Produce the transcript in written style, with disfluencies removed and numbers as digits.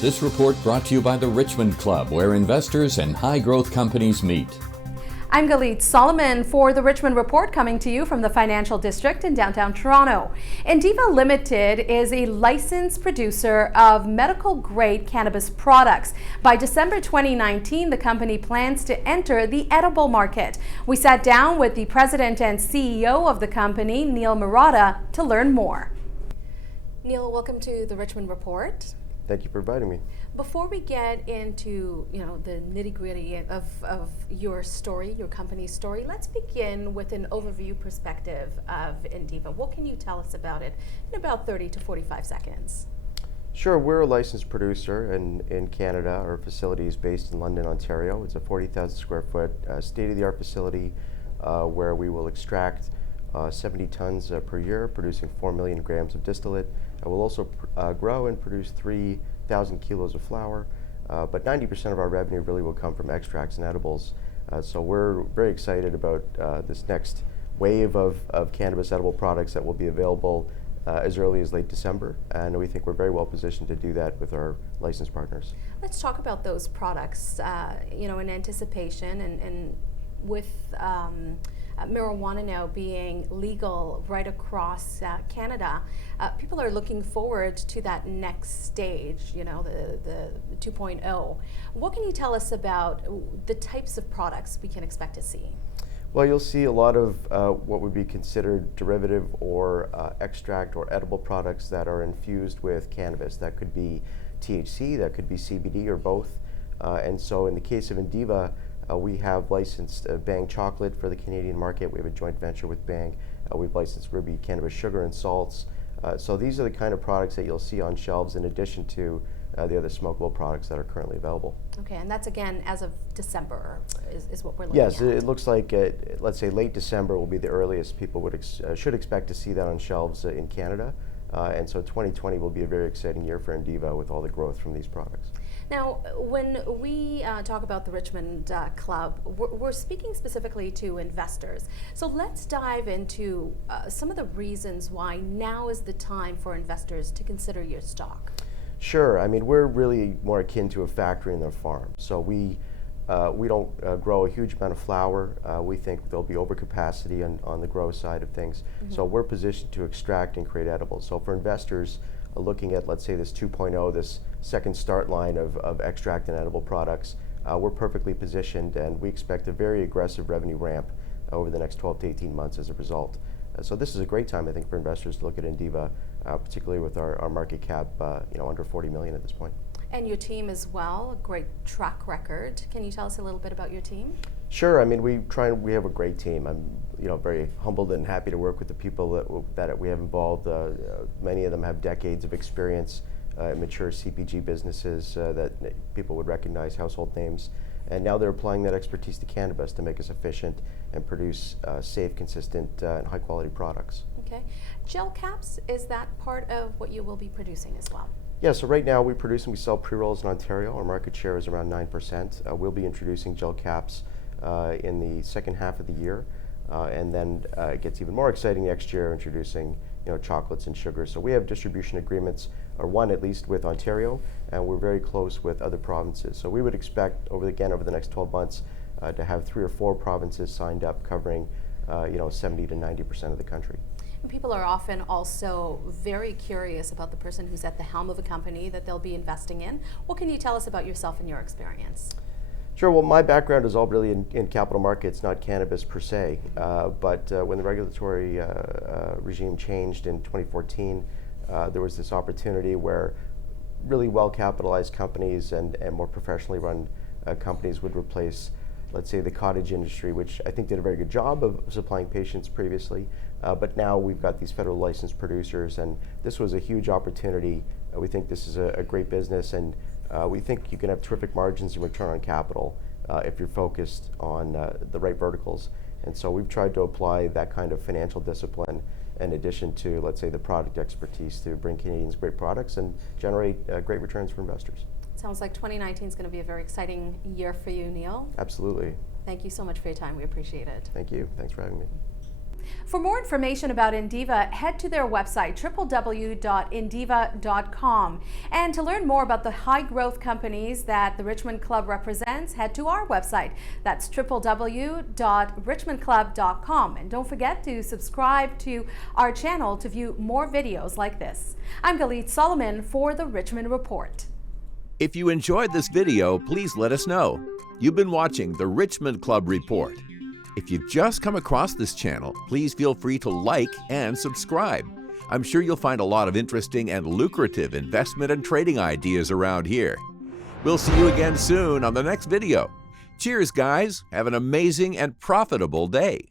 This report brought to you by the Richmond Club, where investors and high-growth companies meet. I'm Galit Solomon for the Richmond Report, coming to you from the Financial District in downtown Toronto. Indiva Limited is a licensed producer of medical-grade cannabis products. By December 2019, the company plans to enter the edible market. We sat down with the president and CEO of the company, Niel Marotta, to learn more. Niel, welcome to the Richmond Report. Thank you for inviting me. Before we get into the nitty-gritty of your story, your company's story, let's begin with an overview perspective of Indiva. What can you tell us about it in about 30 to 45 seconds? Sure, we're a licensed producer in Canada. Our facility is based in London, Ontario. It's a 40,000 square foot state-of-the-art facility where we will extract 70 tons per year, producing 4 million grams of distillate. We'll also grow and produce 3,000 kilos of flower, but 90% of our revenue really will come from extracts and edibles. So we're very excited about this next wave of cannabis edible products that will be available as early as late December, and we think we're very well positioned to do that with our licensed partners. Let's talk about those products, in anticipation and with marijuana now being legal right across Canada, people are looking forward to that next stage, the 2.0. What can you tell us about the types of products we can expect to see? Well, you'll see a lot of what would be considered derivative or extract or edible products that are infused with cannabis. That could be THC, that could be CBD, or both. And so in the case of Indiva, we have licensed Bang chocolate for the Canadian market. We have a joint venture with Bang. We've licensed Ruby cannabis sugar and salts. So these are the kind of products that you'll see on shelves in addition to the other smokable products that are currently available. Okay, and that's again as of December is what we're looking at. Yes, it looks like, let's say late December will be the earliest people should expect to see that on shelves in Canada. And so 2020 will be a very exciting year for Indiva with all the growth from these products. Now, when we talk about the Richmond Club, we're speaking specifically to investors. So let's dive into some of the reasons why now is the time for investors to consider your stock. Sure. I mean, we're really more akin to a factory in their farm. So we don't grow a huge amount of flower. We think there'll be overcapacity on the grow side of things. Mm-hmm. So we're positioned to extract and create edibles. So for investors looking at, let's say, this 2.0, this second start line of extract and edible products, we're perfectly positioned, and we expect a very aggressive revenue ramp over the next 12 to 18 months as a result. So this is a great time, I think, for investors to look at Indiva, particularly with our market cap under 40 million at this point. And your team as well, a great track record. Can you tell us a little bit about your team? Sure. I mean, we have a great team. I'm very humbled and happy to work with the people that we have involved. Many of them have decades of experience in mature CPG businesses that people would recognize, household names. And now they're applying that expertise to cannabis to make us efficient and produce safe, consistent, and high quality products. Okay. Gel caps, is that part of what you will be producing as well? Yeah, so right now we produce and we sell pre-rolls in Ontario. Our market share is around 9%. We'll be introducing gel caps in the second half of the year. And then it gets even more exciting next year, introducing chocolates and sugars. So we have distribution agreements, or one at least, with Ontario, and we're very close with other provinces. So we would expect over the next 12 months to have 3 or 4 provinces signed up, covering 70 to 90% of the country. People are often also very curious about the person who's at the helm of a company that they'll be investing in. What can you tell us about yourself and your experience? Sure. Well, my background is all really in capital markets, not cannabis per se. But when the regulatory regime changed in 2014, there was this opportunity where really well-capitalized companies and more professionally run companies would replace, let's say, the cottage industry, which I think did a very good job of supplying patients previously. But now we've got these federal licensed producers, and this was a huge opportunity. We think this is a great business, and we think you can have terrific margins and return on capital if you're focused on the right verticals. And so we've tried to apply that kind of financial discipline in addition to, let's say, the product expertise to bring Canadians great products and generate great returns for investors. Sounds like 2019 is going to be a very exciting year for you, Niel. Absolutely. Thank you so much for your time. We appreciate it. Thank you. Thanks for having me. For more information about Indiva, head to their website, www.indiva.com. And to learn more about the high-growth companies that the Richmond Club represents, head to our website. That's www.richmondclub.com. And don't forget to subscribe to our channel to view more videos like this. I'm Galit Solomon for the Richmond Report. If you enjoyed this video, please let us know. You've been watching the Richmond Club Report. If you've just come across this channel, please feel free to like and subscribe. I'm sure you'll find a lot of interesting and lucrative investment and trading ideas around here. We'll see you again soon on the next video. Cheers, guys. Have an amazing and profitable day.